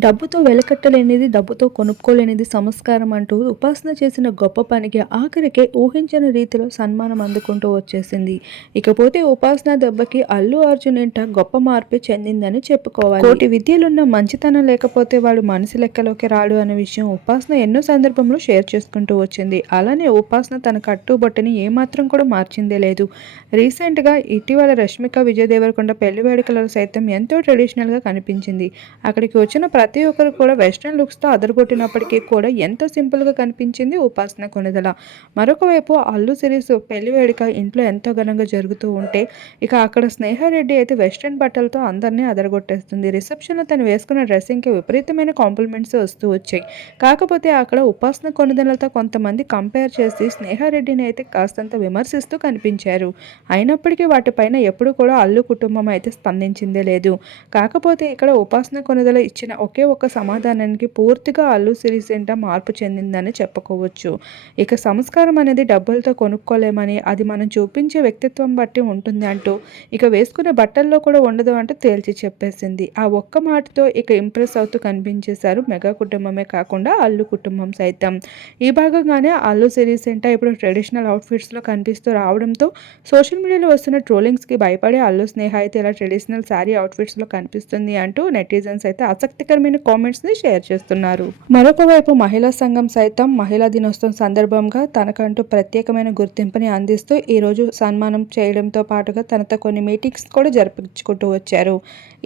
డబ్బుతో వెలకట్టలేనిది, డబ్బుతో కొనుక్కోలేనిది సంస్కారం అంటూ ఉపాసన చేసిన గొప్ప పనికి ఆఖరికి ఊహించని రీతిలో సన్మానం అందుకుంటూ వచ్చేసింది. ఇకపోతే ఉపాసన దెబ్బకి అల్లు అర్జున్ ఇంట గొప్ప మార్పే చెందిందని చెప్పుకోవాలి. కోటి విద్యలున్న మంచితనం లేకపోతే వాడు మనిషి లెక్కలోకి రాడు అనే విషయం ఉపాసన ఎన్నో సందర్భంలో షేర్ చేసుకుంటూ వచ్చింది. అలానే ఉపాసన తన కట్టుబొట్టని ఏమాత్రం కూడా మార్చిందే లేదు. రీసెంట్గా ఇటీవల రష్మిక విజయ్ దేవరకొండ పెళ్లి వేడుకలలో సైతం ఎంతో ట్రెడిషనల్గా కనిపించింది. అక్కడికి వచ్చిన ప్రతి ఒక్కరు కూడా వెస్ట్రన్ లుక్స్తో అదరగొట్టినప్పటికీ కూడా ఎంతో సింపుల్గా కనిపించింది ఉపాసన కొణిదెల. మరొక వైపు అల్లు సిరీస్ పెళ్లి వేడుక ఇంట్లో ఎంతో ఘనంగా జరుగుతూ ఉంటే ఇక అక్కడ స్నేహారెడ్డి అయితే వెస్ట్రన్ బట్టలతో అందరినీ అదరగొట్టేస్తుంది. రిసెప్షన్లో తను వేసుకున్న డ్రెస్సింగ్కి విపరీతమైన కాంప్లిమెంట్స్ వస్తూ వచ్చాయి. కాకపోతే అక్కడ ఉపాసన కొణిదెలతో కొంతమంది కంపేర్ చేసి స్నేహారెడ్డిని అయితే కాస్తంత విమర్శిస్తూ కనిపించారు. అయినప్పటికీ వాటిపైన ఎప్పుడు కూడా అల్లు కుటుంబం అయితే స్పందించిందే లేదు. కాకపోతే ఇక్కడ ఉపాసన కొణిదెల ఇచ్చిన ఒకే ఒక్క సమాధానానికి పూర్తిగా అల్లు సిరీస్ ఏంట మార్పు చెందిందని చెప్పుకోవచ్చు. ఇక సంస్కారం అనేది డబ్బులతో కొనుక్కోలేమని, అది మనం చూపించే వ్యక్తిత్వం బట్టి ఉంటుంది అంటూ ఇక వేసుకునే బట్టల్లో కూడా ఉండదు అంటూ తేల్చి చెప్పేసింది. ఆ ఒక్క మాటతో ఇక ఇంప్రెస్ అవుతూ కనిపించేశారు మెగా కుటుంబమే కాకుండా అల్లు కుటుంబం సైతం. ఈ భాగంగానే అల్లు సిరీస్ ఏంట ఇప్పుడు ట్రెడిషనల్ అవుట్ఫిట్స్లో కనిపిస్తూ రావడంతో సోషల్ మీడియాలో వస్తున్న ట్రోలింగ్స్కి భయపడి అల్లు స్నేహ అయితే ఇలా ట్రెడిషనల్ శారీ అవుట్ఫిట్స్లో కనిపిస్తుంది అంటూ నెటిజన్స్ అయితే ఆసక్తికరమైన కామెంట్స్ని షేర్ చేస్తున్నారు. మరొక వైపు మహిళా సంఘం సైతం మహిళా దినోత్సవం సందర్భంగా తనకంటూ ప్రత్యేకమైన గుర్తింపుని అందిస్తూ ఈరోజు సన్మానం చేయడంతో పాటుగా తనతో కొన్ని మీటింగ్స్ కూడా జరిపించుకుంటూ వచ్చారు.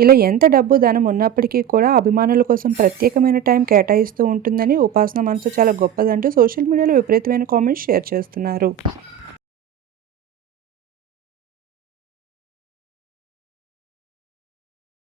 ఇలా ఎంత డబ్బు ధనం ఉన్నప్పటికీ కూడా అభిమానుల కోసం ప్రత్యేకమైన టైం కేటాయిస్తూ ఉంటుందని, ఉపాసన మనసు చాలా గొప్పదంటూ సోషల్ మీడియాలో విపరీతమైన కామెంట్స్ షేర్ చేస్తున్నారు.